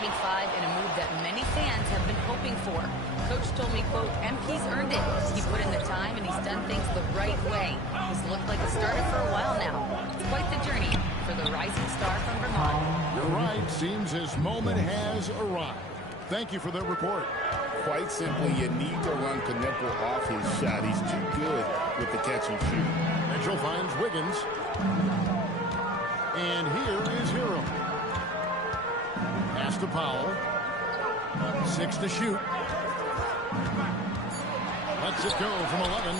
starting five in a move that many fans have been hoping for. Coach told me, quote, MP's earned it. He put in the time and he's done things the right way. He's looked like a starter for a while now. It's quite the journey for the rising star from Vermont. You're right. Seems his moment has arrived. Thank you for that report. Quite simply, you need to run Knueppel off his shot. He's too good with the catch and shoot. Mitchell finds Wiggins. And here is Hero. Pass to Powell. 6 to shoot. Lets it go from 11.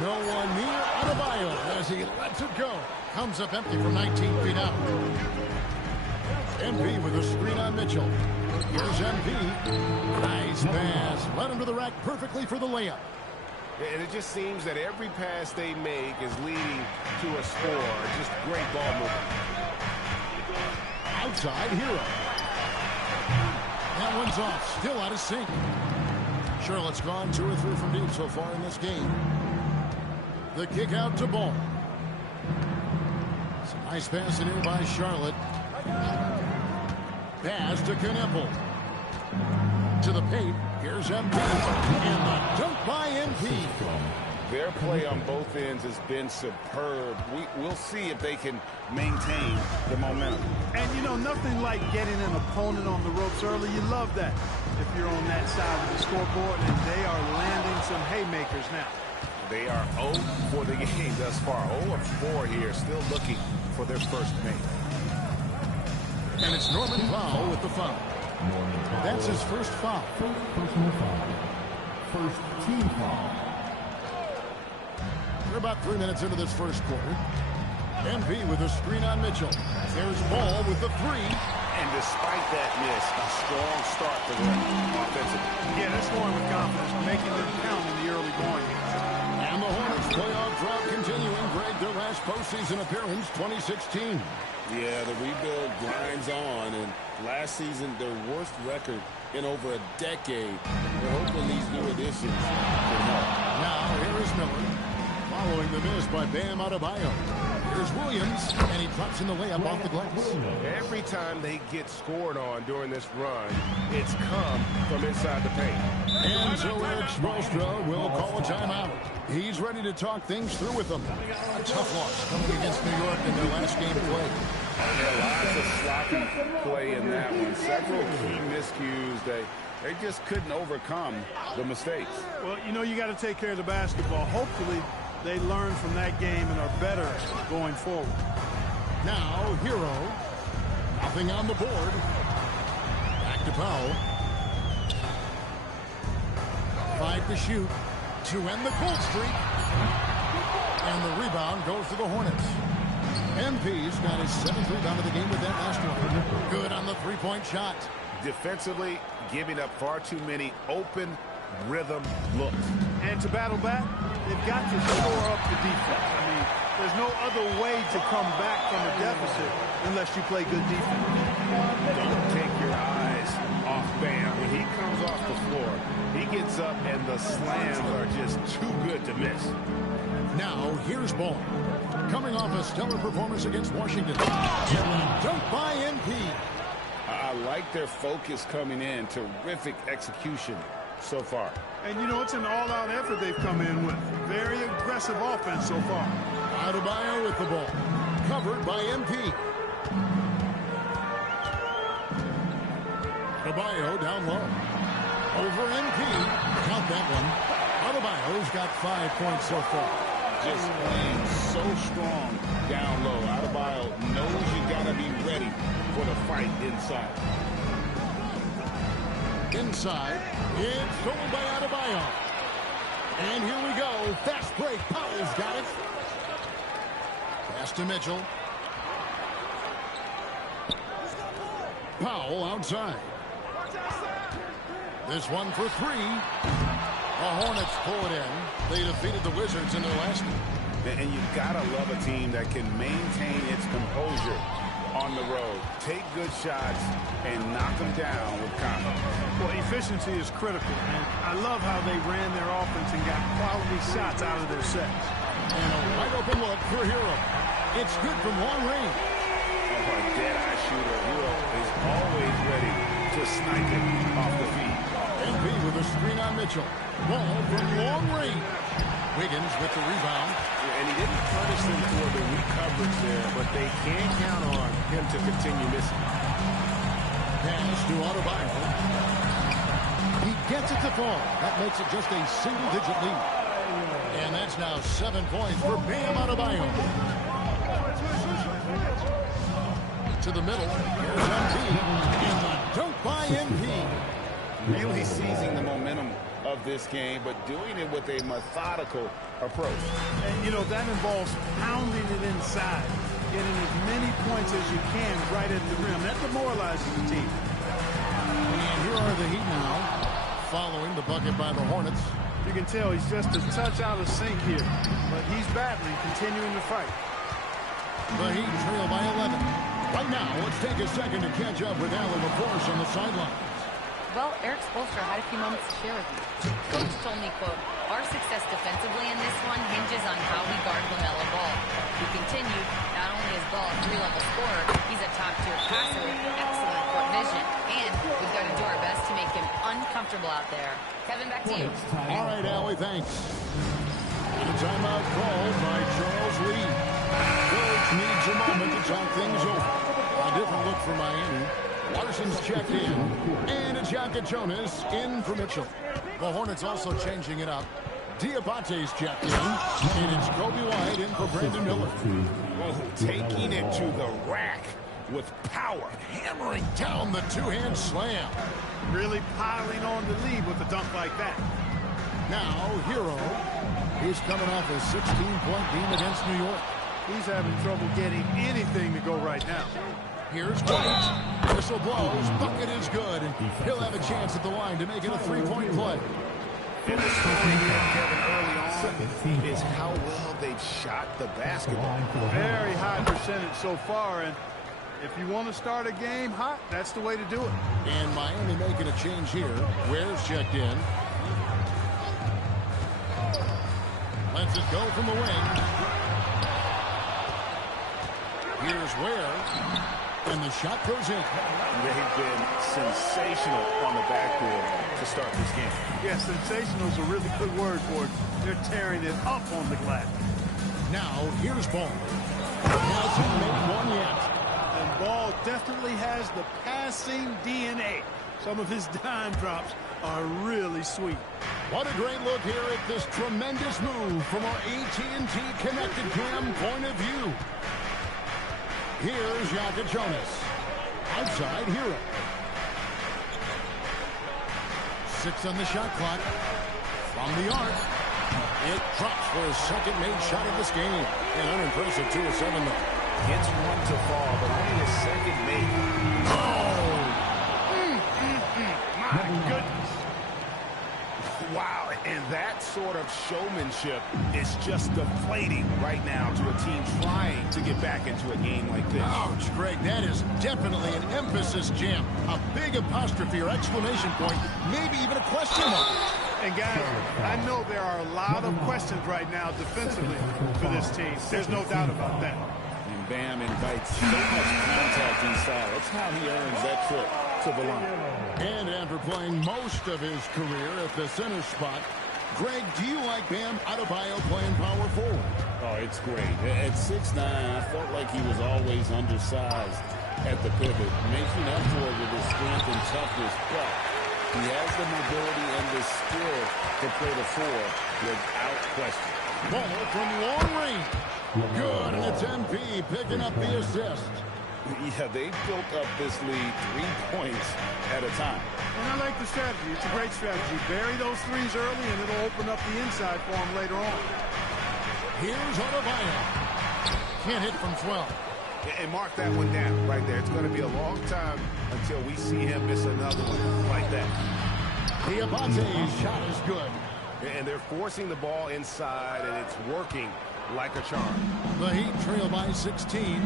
No one near Adebayo as he lets it go. Comes up empty from 19 feet out. MP with a screen on Mitchell. Here's MP. Nice pass. Led him to the rack perfectly for the layup. And it just seems that every pass they make is leading to a score. Just great ball movement. Outside, Hero. That one's off. Still out of sync. Charlotte's gone 2 or 3 from deep so far in this game. The kick out to Ball. Some nice passing in by Charlotte. Pass to Knueppel. To the paint. Here's MP. And the dunk by MP. Their play on both ends has been superb. We'll see if they can maintain the momentum. And, you know, nothing like getting an opponent on the ropes early. You love that if you're on that side of the scoreboard. And they are landing some haymakers now. They are 0 for the game thus far. 0 of 4 here, still looking for their first make. And it's Norman Powell with the foul. That's his first foul. Personal foul. First team foul. We're about 3 minutes into this first quarter. MP with a screen on Mitchell. There's Ball with the 3. And despite that miss, a strong start for them offensively. Yeah, they're scoring with confidence, making them count in the early going here. And the Hornets playoff drought continuing. Greg, their last postseason appearance, 2016. Yeah, the rebuild grinds on, and last season, their worst record in over a decade. We're hoping these new additions can help. Now, here is Miller, following the miss by Bam Adebayo. Here's Williams, and he drops in the layup off the glass. Every time they get scored on during this run, it's come from inside the paint. And so Eric Spoelstra will call a timeout. He's ready to talk things through with them. A tough loss coming against New York in their last game play. Yeah, lots of sloppy play in that one. Several key miscues. They just couldn't overcome the mistakes. Well, you know, you got to take care of the basketball. Hopefully, they learn from that game and are better going forward. Now, Hero. Nothing on the board. Back to Powell. 5 to shoot to end the cold streak. And the rebound goes to the Hornets. MP's got his 7th rebound of the game with that last one. Good on the three-point shot. Defensively, giving up far too many open rhythm looks. And to battle back, they've got to shore up the defense. I mean, there's no other way to come back from a deficit unless you play good defense. Don't take your eyes off Bam. When he comes off the floor, he gets up and the slams are just too good to miss. Now, here's Ball. Coming off a stellar performance against Washington. Dunk by MP. I like their focus coming in. Terrific execution so far. And, you know, it's an all-out effort they've come in with. Very aggressive offense so far. Adebayo with the ball. Covered by MP. Adebayo down low. Over MP. Count that one. Adebayo's got 5 points so far. Just playing so strong down low. Adebayo knows you got to be ready for the fight inside. Inside, it's stolen by Adebayo. And here we go. Fast break. Powell's got it. Pass to Mitchell. Powell outside. This one for 3. The Hornets pull it in. They defeated the Wizards in their last one. And you've got to love a team that can maintain its composure on the road. Take good shots and knock them down with confidence. Well, efficiency is critical, and I love how they ran their offense and got quality shots out of their sets. And a wide open look for Hero. It's good from long range. A dead-eye shooter. Hero is always ready to behind him off the feed. MP with a screen on Mitchell. Ball from long range. Wiggins with the rebound. And he didn't punish them for the weak coverage there, but they can't count on him to continue missing. Pass to Adebayo. He gets it to fall. That makes it just a single-digit lead. And that's now 7 points for Bam Adebayo. To the middle. Here's MP. And the dunk by MP. Really seizing the momentum of this game, but doing it with a methodical approach. And, you know, that involves pounding it inside, getting as many points as you can right at the rim. That demoralizes the team. And here are the Heat now, following the bucket by the Hornets. You can tell he's just a touch out of sync here, but he's battling, continuing to fight. The Heat trail by 11. Right now, let's take a second to catch up with Allie LaForce on the sideline. Well, Eric Spoelstra had a few moments to share with you. Coach told me, quote, our success defensively in this one hinges on how we guard LaMelo Ball. He continued, not only is Ball a three-level scorer, he's a top-tier passer with excellent court vision. And we've got to do our best to make him uncomfortable out there. Kevin, back to you. All right, Allie, thanks. And a timeout called by Charles Lee. Coach needs a moment to talk things over. A different look for Miami. Larson's checked in, and it's Jokic Jonas in for Mitchell. The Hornets also changing it up. Diabate's checked in, and it's Kobe White in for Brandon Miller. Oh, taking it to the rack with power, Hammering down the two-hand slam. Really piling on the lead with a dunk like that. Now, Hero. He's coming off a 16-point game against New York. He's having trouble getting anything to go right now. Here's White. Whistle blows. Bucket is good. And he'll have a chance at the line to make it a three-point play. And the story here, Kevin, early on is how well they've shot the basketball. Very high percentage so far, and if you want to start a game hot, that's the way to do it. And Miami making a change here. Ware's checked in. Lets it go from the wing. Here's Ware. And the shot goes in. They've been sensational on the backboard to start this game. Yeah, sensational is a really good word for it. They're tearing it up on the glass. Now, here's Ball. Hasn't made one yet. And Ball definitely has the passing DNA. Some of his dime drops are really sweet. What a great look here at this tremendous move from our AT&T Connected Cam point of view. Here's Jokic Jonas. Outside Hero. 6 on the shot clock. From the arc. It drops for his second made shot of this game. An unimpressive 2 of 7 though. Gets one to fall, but only his second made. Oh! My goodness. Wow, and that sort of showmanship is just deflating right now to a team trying to get back into a game like this. Ouch, Greg, that is definitely an emphasis jam. A big apostrophe or exclamation point, maybe even a question mark. And guys, I know there are a lot of questions right now defensively for this team. There's no doubt about that. And Bam invites so much contact inside. That's how he earns that trip to the line. And after playing most of his career at the center spot, Greg, do you like Bam Adebayo playing power forward? Oh, it's great. At 6'9", I felt like he was always undersized at the pivot, making up for it with his strength and toughness, but he has the mobility and the skill to play the 4 without question. Ball from long range. Good, and it's MP picking up the assist. Yeah, they built up this lead 3 points at a time. And I like the strategy. It's a great strategy. Bury those threes early, and it'll open up the inside for him later on. Here's Adebayo. Can't hit from 12. And mark that one down right there. It's going to be a long time until we see him miss another one like that. Diabate's shot is good. And they're forcing the ball inside, and it's working like a charm. The Heat trail by 16.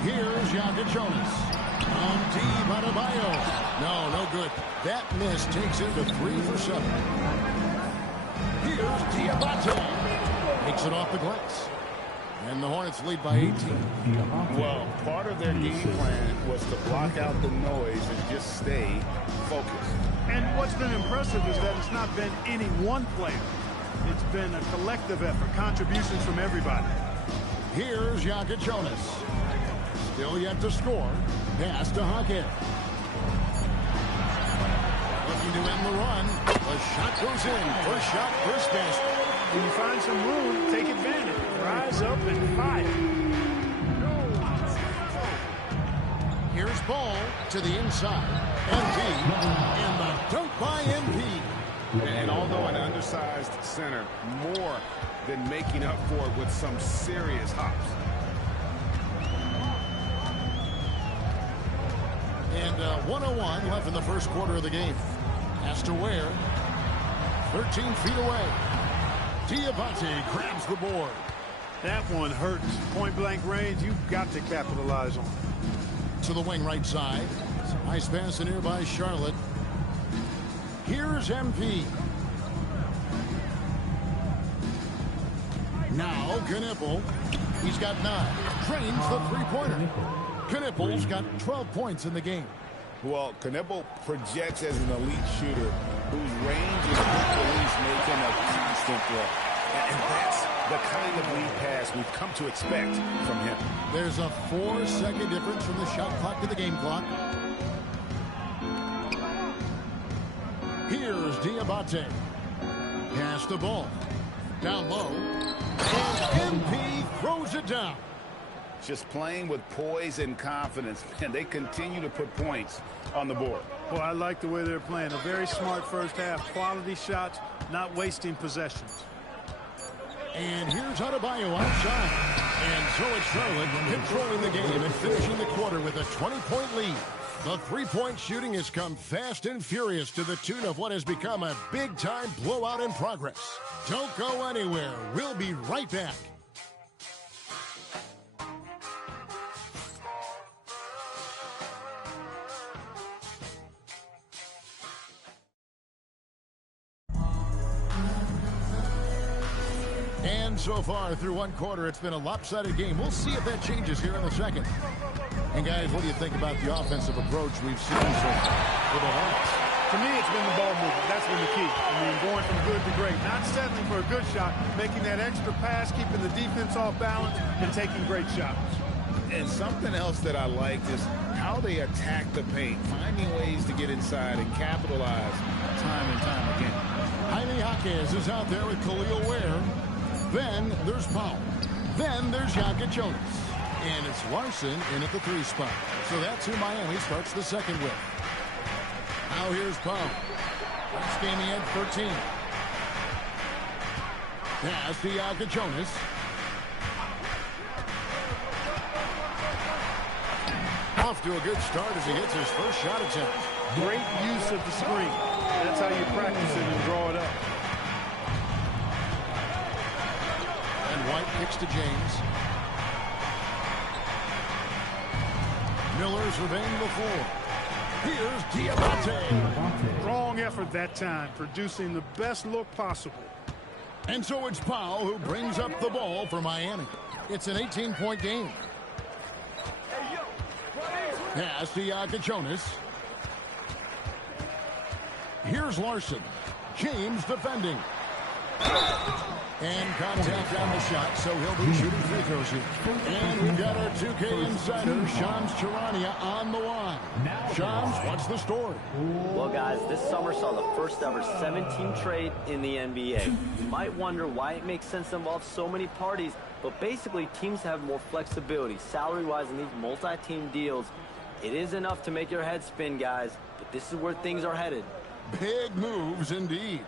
Here's Jokic Jonas. On deep, Adebayo. No good. That miss takes him to 3 for 7. Here's Diabate. Takes it off the glass. And the Hornets lead by 18. Well, part of their game plan was to block out the noise and just stay focused. And what's been impressive is that it's not been any one player. It's been a collective effort, contributions from everybody. Here's Jonas. Still yet to score. Pass to Hawkins. Looking to end the run. The shot goes in. First shot, first basket. When you find some room, take advantage. Rise up and fire. Here's Ball to the inside. MP. And the dunk by MP. And although an undersized center, more than making up for it with some serious hops. And 1:01 left in the first quarter of the game. Has to Ware. 13 feet away. Diabate grabs the board. That one hurts. Point-blank range, you've got to capitalize on. To the wing right side. Nice pass to nearby Charlotte. Here's MP. Now Knipple. He's got 9. Drains the three-pointer. Knipple's got 12 points in the game. Well, Knipple projects as an elite shooter whose range is good release make him a constant threat. And that's the kind of lead pass we've come to expect from him. There's a 4-second difference from the shot clock to the game clock. Here's Diabate. Pass the ball. Down low. And MP throws it down. Just playing with poise and confidence, and they continue to put points on the board. Well, I like the way they're playing. A very smart first half. Quality shots, not wasting possessions. And here's Adebayo outside. And so it's Charlotte controlling the game and finishing the quarter with a 20-point lead. The three-point shooting has come fast and furious to the tune of what has become a big-time blowout in progress. Don't go anywhere. We'll be right back. And so far through one quarter, it's been a lopsided game. We'll see if that changes here in the second. And guys, what do you think about the offensive approach we've seen so far for the Hornets? To me, it's been the ball movement. That's been the key. I mean, going from good to great. Not settling for a good shot, making that extra pass, keeping the defense off balance, and taking great shots. And something else that I liked is how they attack the paint, finding ways to get inside and capitalize time and time again. Jaime Jaquez is out there with Khalil Ware. Then there's Powell. Then there's Jonas. And it's Larson in at the 3 spot. So that's who Miami starts the second with. Now here's Powell. Last game he had 13. Pass to Jonas. Off to a good start as he gets his first shot attempt. Great use of the screen. That's how you practice it and draw it up. And White kicks to James. Miller surveying the floor. Here's Diabate. Strong effort that time, producing the best look possible. And so it's Powell who brings up the ball for Miami. It's an 18-point game. Pass to Jonas. Here's Larson. James defending. And contact on the shot, so he'll be shooting free throws here. And we've got our 2K insider, Shams Charania, on the line. Shams, what's the story? Well, guys, this summer saw the first ever 7-team trade in the NBA. You might wonder why it makes sense to involve so many parties, but basically teams have more flexibility salary-wise in these multi-team deals. It is enough to make your head spin, guys, but this is where things are headed. Big moves indeed.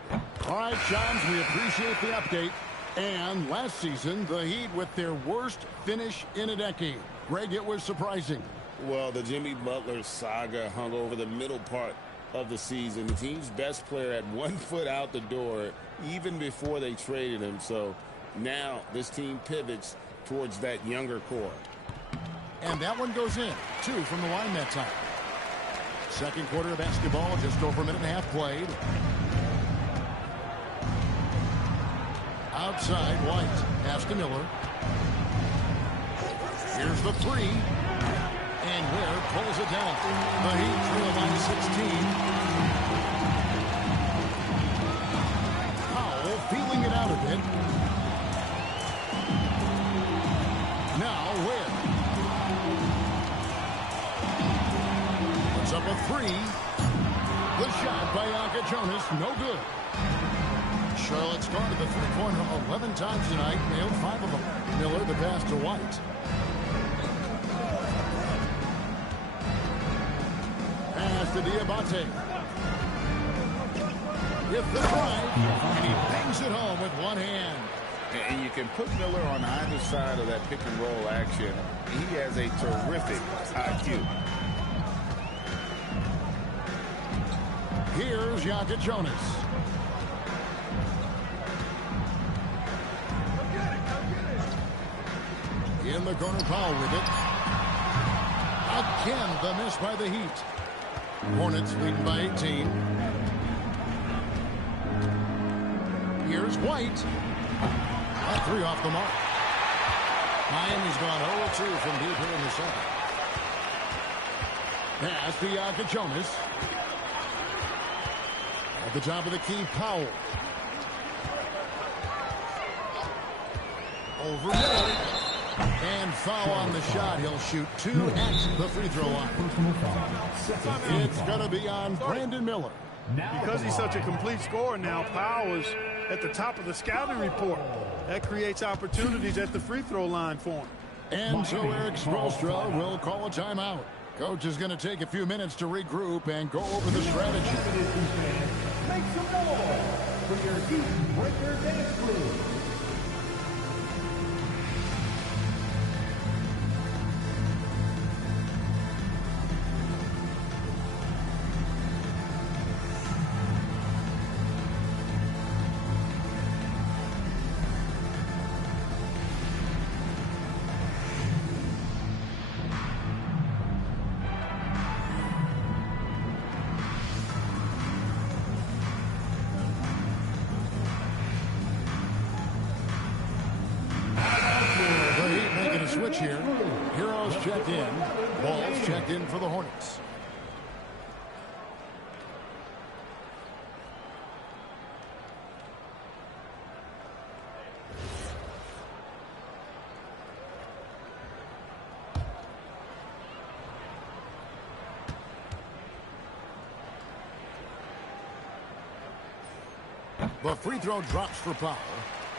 All right, Shams, we appreciate the update. And last season, the Heat with their worst finish in a decade. Greg, it was surprising. Well, the Jimmy Butler saga hung over the middle part of the season. The team's best player had 1 foot out the door even before they traded him. So now this team pivots towards that younger core. And that one goes in. 2 from the line that time. Second quarter of basketball, just over a minute and a half played. Outside, White. Pass to Miller. Here's the three. And Ware pulls it down. The Heat trail by 16. Powell feeling it out a bit. Now Ware. Puts up a three. The shot by Jonas, no good. Charlotte's gone to the three-pointer 11 times tonight, nailed 5 of them. Miller the pass to White. Pass to Diabate. With the drive, and he bangs it home with one hand. And you can put Miller on either side of that pick-and-roll action. He has a terrific IQ. Here's Jonas. In the corner, Powell with it. Again, the miss by the Heat. Hornets leading by 18. Here's White. That three off the mark. Miami's gone 0-2 from deep here in the second. Pass to Jonas. At the top of the key, Powell. Over Miller. And foul on the shot. He'll shoot 2 at the free throw line. It's going to be on Brandon Miller. Because he's such a complete scorer now, Powell is at the top of the scouting report. That creates opportunities at the free throw line for him. And so Eric Spoelstra will call a timeout. Coach is going to take a few minutes to regroup and go over the strategy. Make some noise for your Heat Breaker Dance Crew. Switch here. Heroes checked in. Balls checked in for the Hornets. The free throw drops for Powell.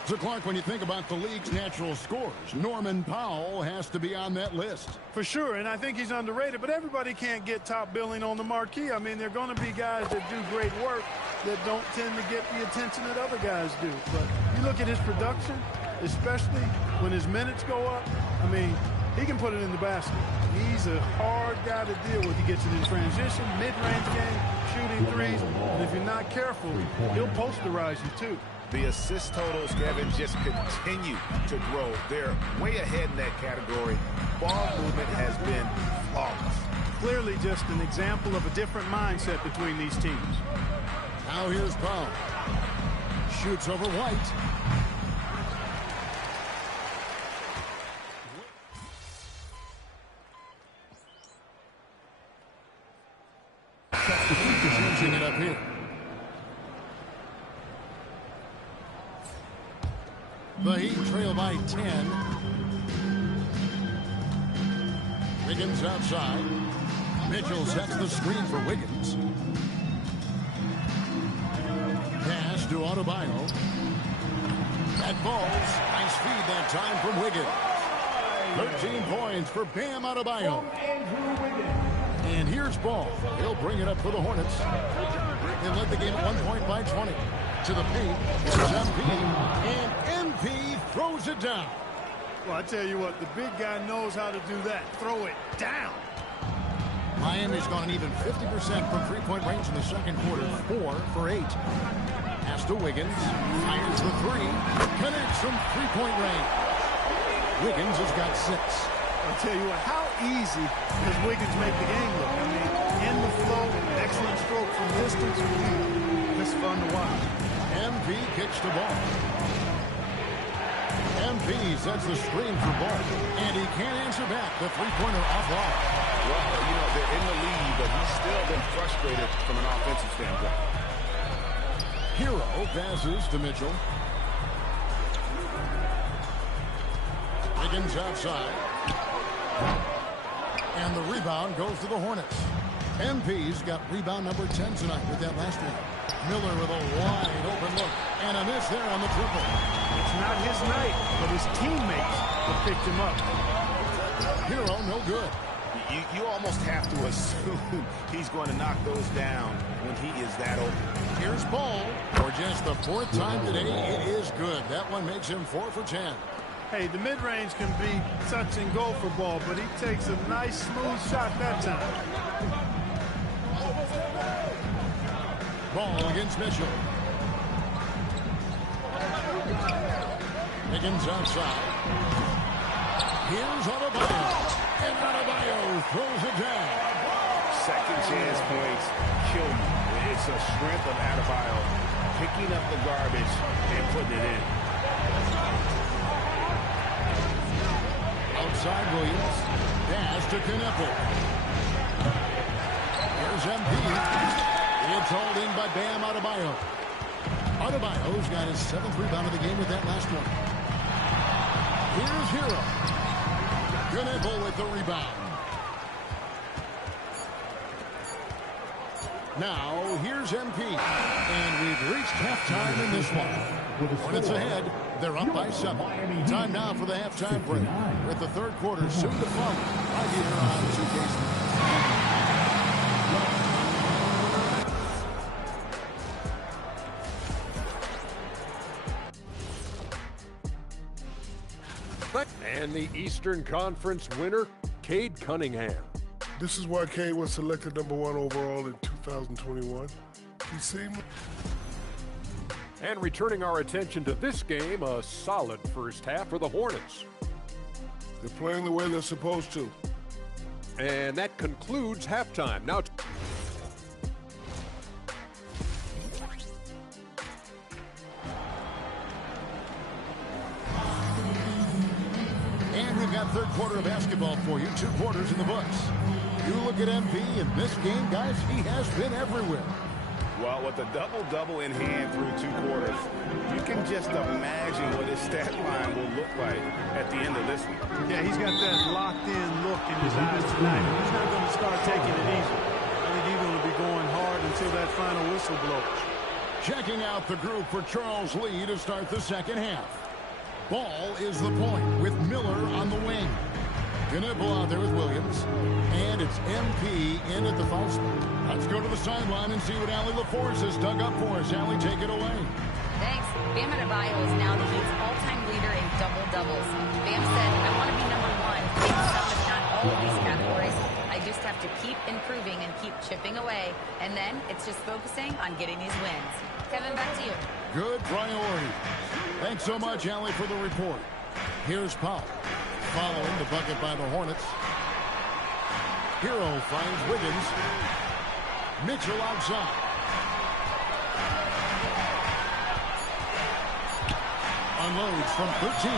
So, Clark, when you think about the league's natural scorers, Norman Powell has to be on that list. For sure, and I think he's underrated, but everybody can't get top billing on the marquee. I mean, there are going to be guys that do great work that don't tend to get the attention that other guys do. But you look at his production, especially when his minutes go up, I mean, he can put it in the basket. He's a hard guy to deal with. He gets it in transition, mid-range game, shooting threes, and if you're not careful, he'll posterize you too. The assist totals, Kevin, just continue to grow. They're way ahead in that category. Ball movement has been flawless. Clearly just an example of a different mindset between these teams. Now here's Powell. Shoots over White. Changing it up here. The Heat trail by 10. Wiggins outside. Mitchell sets the screen for Wiggins. Pass to Adebayo. That falls. Nice feed that time from Wiggins. 13 points for Bam Adebayo. And here's Ball. He'll bring it up for the Hornets. They led the game at 1 point by 20. To the paint. Here's MP. And MP throws it down. Well, I tell you what, the big guy knows how to do that. Throw it down. Miami's gone an even 50% from three-point range in the second quarter. 4 for 8. Pass to Wiggins. Fires the three. Connects from three-point range. Wiggins has got 6. I'll tell you what, how easy does Wiggins make the game look? I mean, in the flow, excellent stroke from distance. It's fun to watch. MP kicks the ball. MP sets the screen for Ball, and he can't answer back. The three-pointer offline. Well, they're in the lead, but he's still been frustrated from an offensive standpoint. Hero passes to Mitchell. Higgins outside. And the rebound goes to the Hornets. MP's got rebound number 10 tonight with that last one. Miller with a wide open look. And a miss there on the triple. It's not his night, but his teammates have picked him up. Hero no good. You almost have to assume he's going to knock those down when he is that open. Here's Ball. For just the fourth time today, it is good. That one makes him 4 for 10. Hey, the mid-range can be touch and go for Ball, but he takes a nice, smooth shot that time. Ball against Mitchell. Higgins outside. Here's Adebayo. And Adebayo throws it down. Second chance points kill you. It's a strength of Adebayo picking up the garbage and putting it in. Outside Williams. Dash to Knueppel. Here's MP. It's hauled in by Bam Adebayo. Adebayo's got his 7th rebound of the game with that last one. Here's Hero. Knueppel with the rebound. Now, here's MP. And we've reached halftime in this one. Hornets ahead. They're up by 7. Time now for the halftime break. With the third quarter soon to follow. Right here on 2K Sports. And the Eastern Conference winner, Cade Cunningham. This is why Cade was selected number 1 overall in 2021. He seemed... And returning our attention to this game, a solid first half for the Hornets. They're playing the way they're supposed to. And that concludes halftime. Now... And we've got third quarter of basketball for you. 2 quarters in the books. You look at MP in this game, guys, he has been everywhere. Well, with a double-double in hand through 2 quarters, you can just imagine what his stat line will look like at the end of this one. Yeah, he's got that locked-in look in his eyes tonight. He's not going to start taking it easy. I think he's going to be going hard until that final whistle blows. Checking out the group for Charles Lee to start the second half. Ball is the point with Miller on the wing. Knueppel out there with Williams. And it's MP in at the foul spot. Let's go to the sideline and see what Allie LaForce has dug up for us. Allie, take it away. Thanks. Bam Adebayo is now the Heat's all-time leader in double-doubles. Bam said, I want to be number 1 in some, if not all of these categories. I just have to keep improving and keep chipping away. And then it's just focusing on getting these wins. Kevin, back to you. Good priority. Thanks so much, Allie, for the report. Here's Powell. Following the bucket by the Hornets. Hero finds Wiggins. Mitchell outside. Unloads from 13.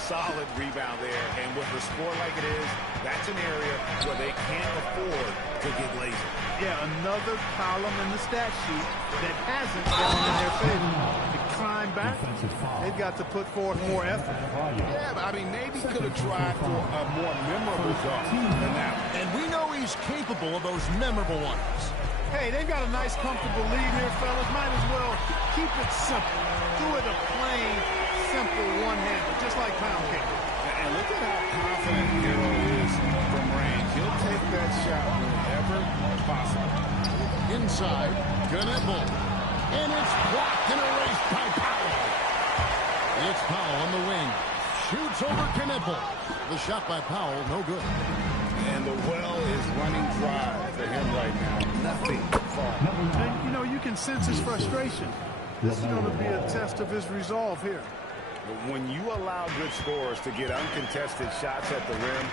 Solid rebound there, and with the score like it is, that's an area where they can't afford to get lazy. Yeah, another column in the stat sheet that hasn't gone in their favor. To climb back, they've got to put forth more effort. Yeah, but I mean, maybe could have tried for a more memorable dunk than that. And we know he's capable of those memorable ones. Hey, they've got a nice, comfortable lead here, fellas. Might as well keep it simple. Do it a plain, simple one-hander, just like pound cake. And look at how confident Hero is from range. He'll take that shot whenever possible. Inside, Knueppel. And it's blocked and erased by Powell. It's Powell on the wing. Shoots over Knueppel. The shot by Powell, no good. And the well is running dry for him right now. Nothing falling. And, you know, you can sense his frustration. This is going to be a test of his resolve here. But when you allow good scorers to get uncontested shots at the rim,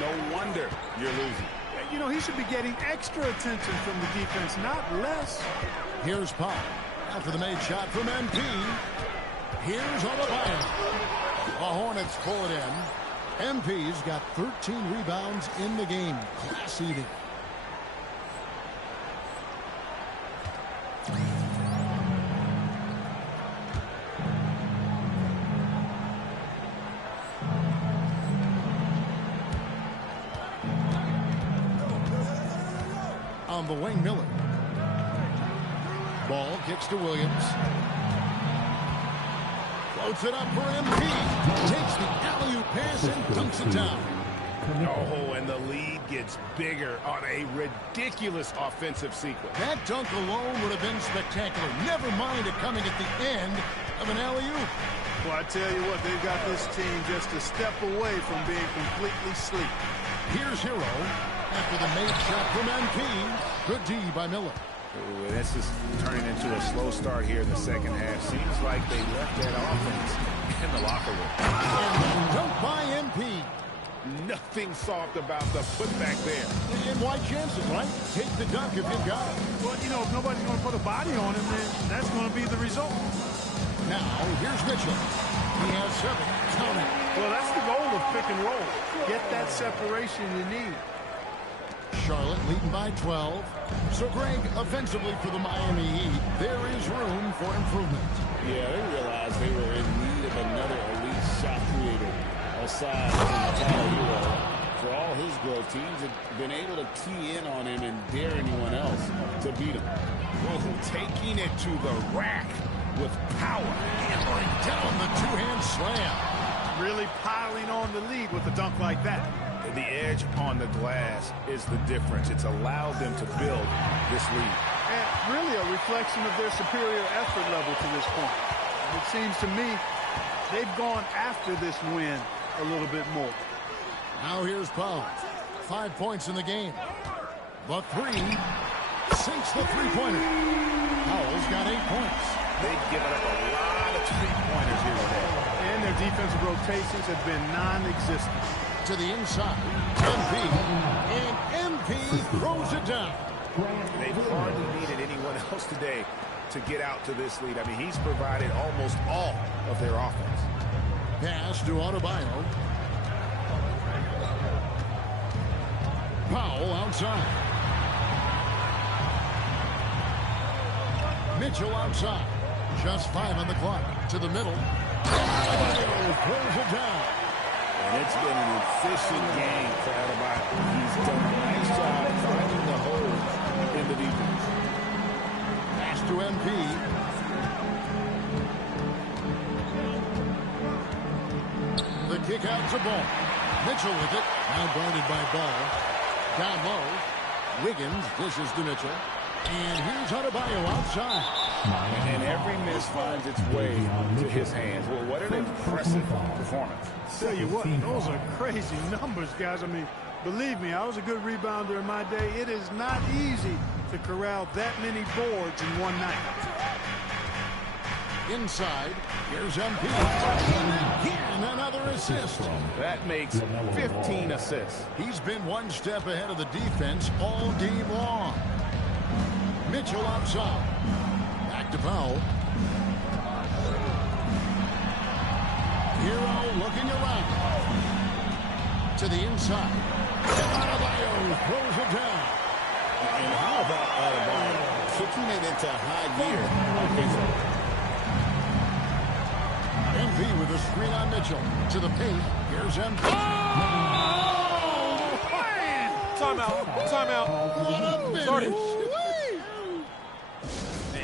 no wonder you're losing. You know, he should be getting extra attention from the defense, not less. Here's Powell. After the made shot from MP. Here's Adebayo. The Hornets pull it in. MP's got 13 rebounds in the game. Class eating. On the wing, Miller. Ball kicks to Williams. Floats it up for MP. Takes the alley-oop pass and dunks it down. Oh, and the lead gets bigger on a ridiculous offensive sequence. That dunk alone would have been spectacular. Never mind it coming at the end of an alley-oop. Well, I tell you what, they've got this team just a step away from being completely asleep. Here's Hero after the made shot from MP. Good D by Miller. Ooh, this is turning into a slow start here in the second half. Seems like they left that offense in the locker room. And dunk by MP. Nothing soft about the putback there. And why chances, right? Take the dunk if you've got it. Well, you know, if nobody's going to put a body on him, then that's going to be the result. Now, here's Mitchell. He has 7. Count it. Well, that's the goal of pick and roll. Get that separation you need. Charlotte leading by 12. So, Greg, offensively for the Miami Heat, there is room for improvement. Yeah, they realized they were in need of another elite shot creator aside from Tyler Hero. For all his growth, teams have been able to key in on him and dare anyone else to beat him. Well, taking it to the rack with power. Hammering down the two-hand slam. Really piling on the lead with a dunk like that. The edge on the glass is the difference. It's allowed them to build this lead. And really a reflection of their superior effort level to this point. It seems to me they've gone after this win a little bit more. Now here's Powell. 5 points in the game. The 3 sinks the three-pointer. Powell's got 8 points. They've given up a lot of three-pointers here today. And their defensive rotations have been non-existent. To the inside. MP. And MP throws it down. They've hardly needed anyone else today to get out to this lead. I mean, he's provided almost all of their offense. Pass to Adebayo. Powell outside. Mitchell outside. Just 5 on the clock. To the middle. Adebayo throws it down. And it's been an efficient game for Adebayo. He's done a nice job finding the holes in the defense. Pass to MP. The kick out to Ball. Mitchell with it. Now guarded by Ball. Down low. Wiggins dishes to Mitchell. And here's Adebayo outside. And every miss finds its way to his hands. Well, what an impressive performance. Tell you what, those are crazy numbers, guys. I mean, believe me, I was a good rebounder in my day. It is not easy to corral that many boards in one night. Inside, here's MP. And again, another assist. That makes 15 assists. He's been one step ahead of the defense all game long. Mitchell outside. Back to Powell. Hero looking around. To the inside. Adebayo throws it down. And how about Adebayo kicking it into high gear offensively? MP with a screen on Mitchell. To the paint. Here's MP. Oh! Timeout. Timeout. What a finish. Sorry.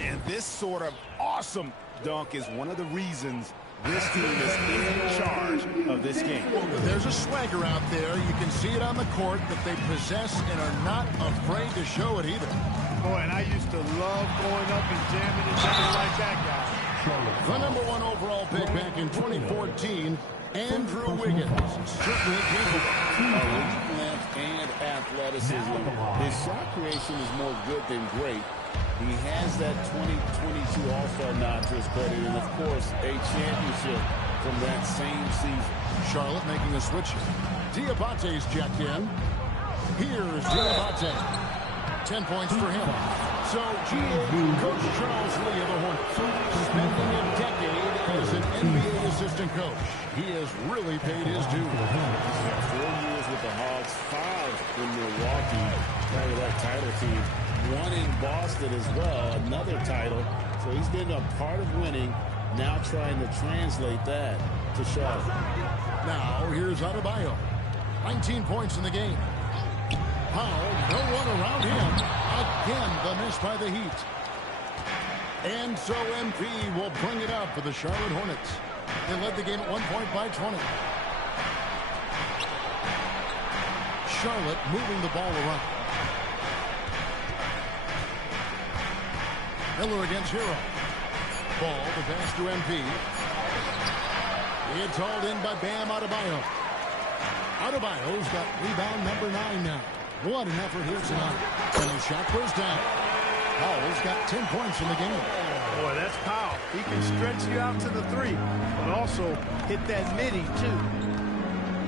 And this sort of awesome dunk is one of the reasons this team is in charge of this game. There's a swagger out there. You can see it on the court that they possess and are not afraid to show it either. Boy, and I used to love going up and jamming it down like that guy. The #1 overall pick back in 2014, Andrew Wiggins. Certainly capable. Elite length and athleticism. His shot creation is more good than great. He has that 2022 All-Star nod to his credit, and of course, a championship from that same season. Charlotte making a switch. Diabate's checked in. Here's Diabate. 10 points for him. So, Coach Charles Lee of the Hornets, spending a decade as an NBA assistant coach. He has really paid his dues. 4 years with the Hawks, 5 in Milwaukee, part of that title team. 1 in Boston as well, another title. So he's been a part of winning, now trying to translate that to Charlotte. Now, here's Adebayo. 19 points in the game. Powell, no one around him. Again, the miss by the Heat. And so MP will bring it up for the Charlotte Hornets. They led the game at 1 point by 20. Charlotte moving the ball around. Miller against Hero. Ball, the pass to MP. It's hauled in by Bam Adebayo. Adebayo's got rebound number 9 now. What an effort here tonight. And the shot goes down. Powell's got 10 points in the game. Boy, that's Powell. He can stretch you out to the 3, but also hit that midi, too.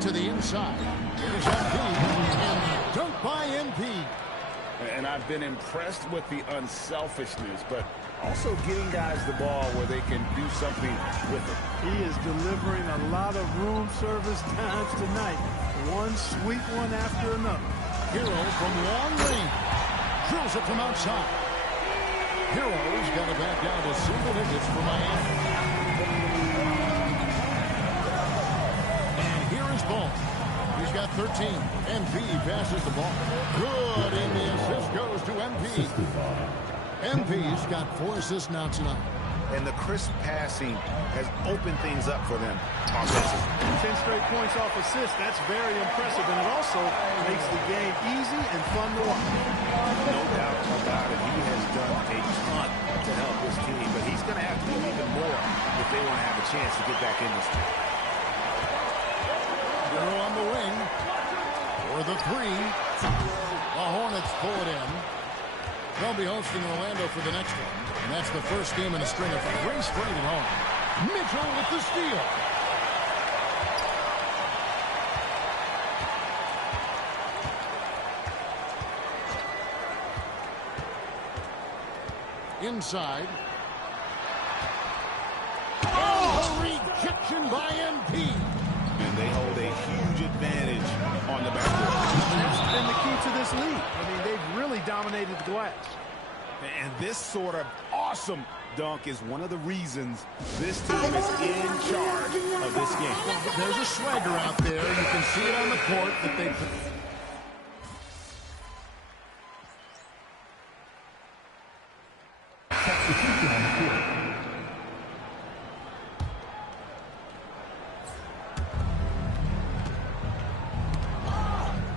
To the inside. Here's MP. And the dunk by MP. And I've been impressed with the unselfishness, but also getting guys the ball where they can do something with it. He is delivering a lot of room service times tonight. One sweet one after another. Hero from long range. Drills it from outside. Hero's got it back down to single digits for Miami. And here is Ball. He's got 13. MP passes the ball. Good, and the assist goes to MP. MP's got 4 assists now tonight. And the crisp passing has opened things up for them offensively. 10 straight points off assists. That's very impressive, and it also makes the game easy and fun to watch. No doubt about it. He has done a ton to help this team, but he's going to have to do even more if they want to have a chance to get back in this game. Hero on the wing for the 3. The Hornets pull it in. They'll be hosting Orlando for the next one. And that's the first game in a string of 3 straight at home. Mitchell with the steal. Inside. Oh, rejection by MP. And they hold a huge advantage on the backcourt. That's been the key to this league. I mean, they've really dominated the glass. And this sort of awesome dunk is one of the reasons this team is in charge of this game. There's a swagger out there. You can see it on the court that they...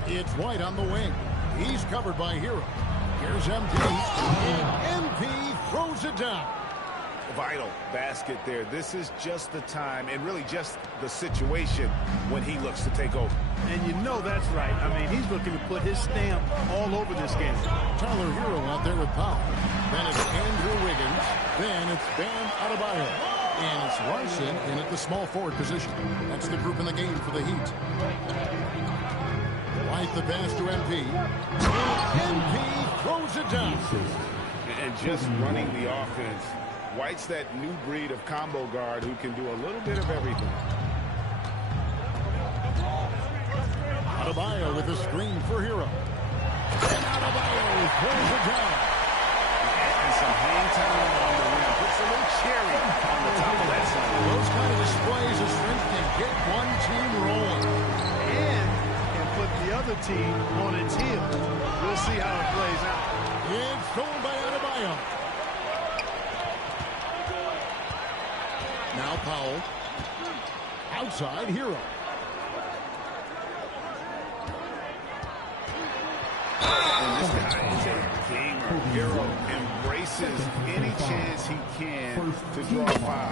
It's White on the wing. He's covered by Hero. Here's MP. And MP throws it down. Vital basket there. This is just the time and really just the situation when he looks to take over. And you know that's right. I mean, he's looking to put his stamp all over this game. Tyler Hero out there with Powell. Then it's Andrew Wiggins. Then it's Bam Adebayo. And it's Larson in at the small forward position. That's the group in the game for the Heat. White the pass to MP. MP throws it down. And just running the offense. White's that new breed of combo guard who can do a little bit of everything. Adebayo with a screen for Hero. And Adebayo throws it down. And some hang time on the rim. Puts a little cherry on the top of that side. Those kind of displays of strength can get one team rolling. And can put the other team on its heels. We'll see how it plays out. It's stolen by Adebayo. Now Powell. Outside, Hero. And this guy is a gamer. Hero embraces any chance he can to draw a foul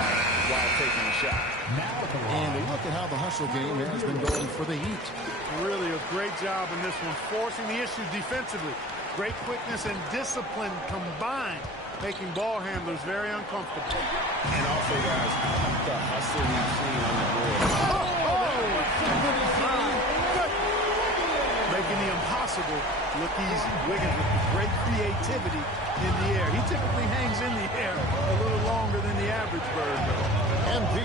while taking a shot. And look at how the hustle game has been going for the Heat. Really a great job in this one, forcing the issue defensively. Great quickness and discipline combined, making ball handlers very uncomfortable. And also, guys, the hustle we've seen on the board. They making the impossible look easy. Wiggins with the great creativity in the air. He typically hangs in the air a little longer than the average bird, though. MP,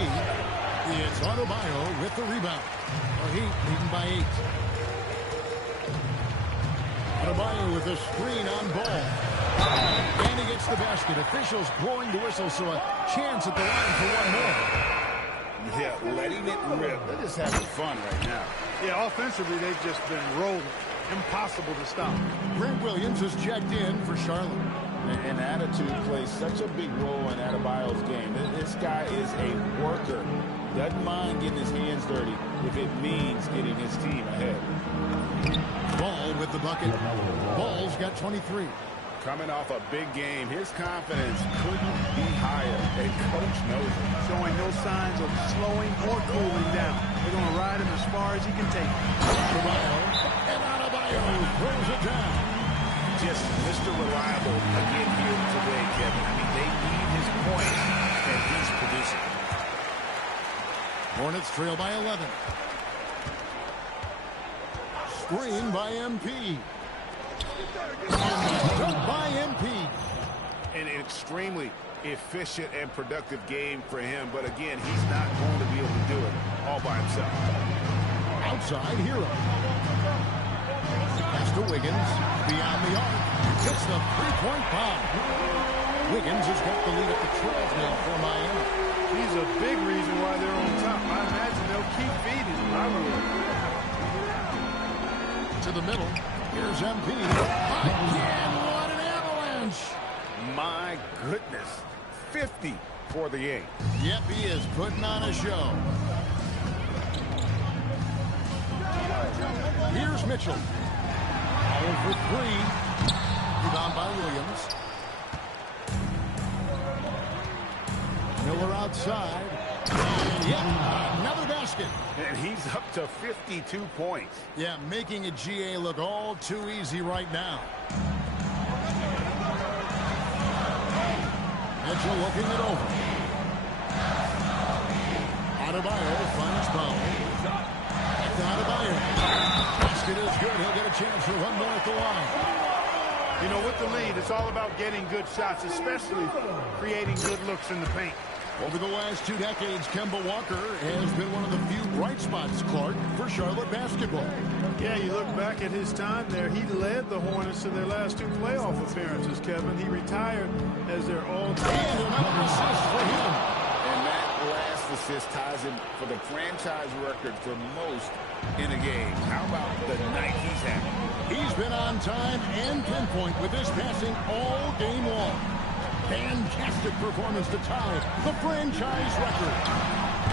it's Adebayo with the rebound. The Heat leading by 8. Adebayo with a screen on ball. And he gets the basket. Officials blowing the whistle, so a chance at the line for one more. Yeah, letting it rip. They're just having fun right now. Yeah, offensively, they've just been rolling. Impossible to stop. Grant Williams is checked in for Charlotte. And attitude plays such a big role in Adebayo's game. This guy is a worker. Doesn't mind getting his hands dirty if it means getting his team ahead. Ball with the bucket. Ball's got 23. Coming off a big game, his confidence couldn't be higher. And coach knows it. Showing no signs of slowing or cooling down. They're going to ride him as far as he can take it. And Adebayo throws it down. Just Mr. Reliable again here today, Kevin. I mean, they need his points, and he's producing. Hornets trail by 11. Screen by MP. Dunk by MP. An extremely efficient and productive game for him. But again, he's not going to be able to do it all by himself. Outside Hero. Pass to Wiggins. Beyond the arc. Hits the three-point bomb. Wiggins has got the lead at the 12 now for Miami. He's a big reason why they're on top. I imagine they'll keep feeding him. I will. To the middle. Here's MP. Again, what an avalanche. My goodness. 50 for the game. Yep, he is putting on a show. Here's Mitchell. All for 3. Rebound by Williams. Miller outside. And yep, another basket. And he's up to 52 points. Yeah, making a GA look all too easy right now. Mitchell looking it over. Adebayo finds Powell. Back to Adebayo. Basket is good. He'll get a chance for one more at the line. You know, with the lead, it's all about getting good shots, especially creating good looks in the paint. Over the last 2 decades, Kemba Walker has been one of the few bright spots, Clark, for Charlotte basketball. Yeah, you look back at his time there, he led the Hornets to their last 2 playoff appearances, Kevin. He retired as their all-time. And another assist for him. And that last assist ties him for the franchise record for most in a game. How about the night he's having? He's been on time and pinpoint with his passing all game long. Fantastic performance to tie the franchise record.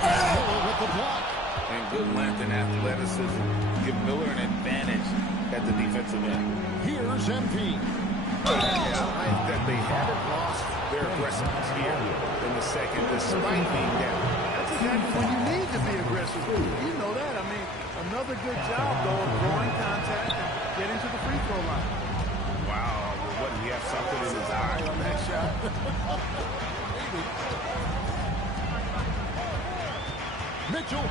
Miller with the block. And good length and athleticism give Miller an advantage at the defensive end. Here's MP. Yeah, I like that they haven't lost their aggressiveness here in the second, despite being down. That's exactly when you need to be aggressive. You know that. I mean, another good job, though, of drawing contact and getting to the free throw line. Wow. What, did he have something in his eye on that shot? Mitchell.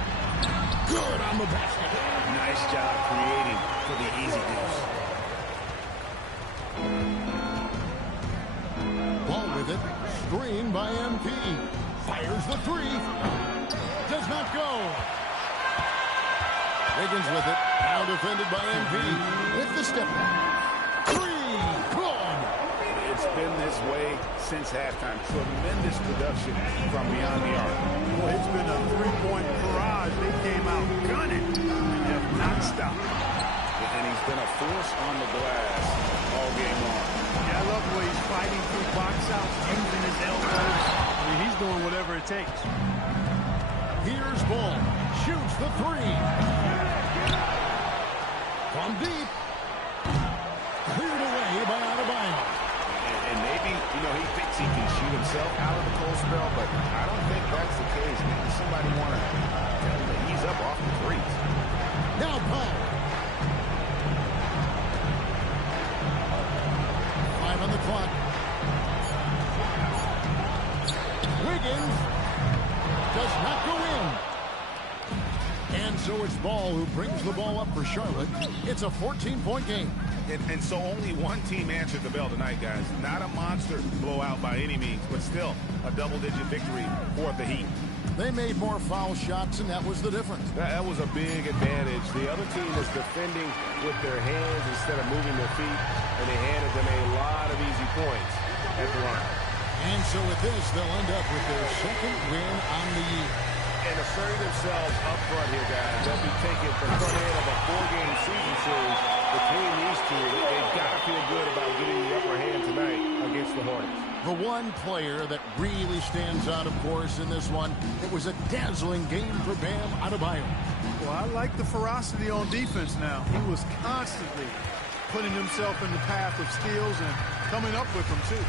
Good on the basket. Nice job creating for the easy deuce. Ball with it. Screen by MP. Fires the 3. Does not go. Wiggins with it. Now defended by MP. With the step back. 3. Good. It's been this way since halftime. Tremendous production from beyond the arc. Boy, it's been a 3-point barrage. They came out gunning and have not stopped. And he's been a force on the glass all game long. Yeah, I love the way he's fighting through box outs, using his elbows. I mean, he's doing whatever it takes. Here's Ball. Shoots the 3. From deep. Cleared away by Adebayo. And maybe, you know, he thinks he can shoot himself out of the cold spell, but I don't think that's the case. Maybe somebody want to tell him to ease up off the threes. Now Powell. 5 on the clock. Wiggins does not go in. And so it's Ball who brings the ball up for Charlotte. It's a 14-point game. And so only one team answered the bell tonight, guys. Not a monster blowout by any means, but still a double-digit victory for the Heat. They made more foul shots, and that was the difference. That was a big advantage. The other team was defending with their hands instead of moving their feet, and they handed them a lot of easy points at the line. And so with this, they'll end up with their second win on the year. And asserting themselves up front here, guys. They'll be taking the front end of a 4-game season series between these two. They've got to feel good about getting the upper hand tonight against the Hornets. The one player that really stands out, of course, in this one, it was a dazzling game for Bam Adebayo. Well, I like the ferocity on defense now. He was constantly putting himself in the path of steals and coming up with them, too.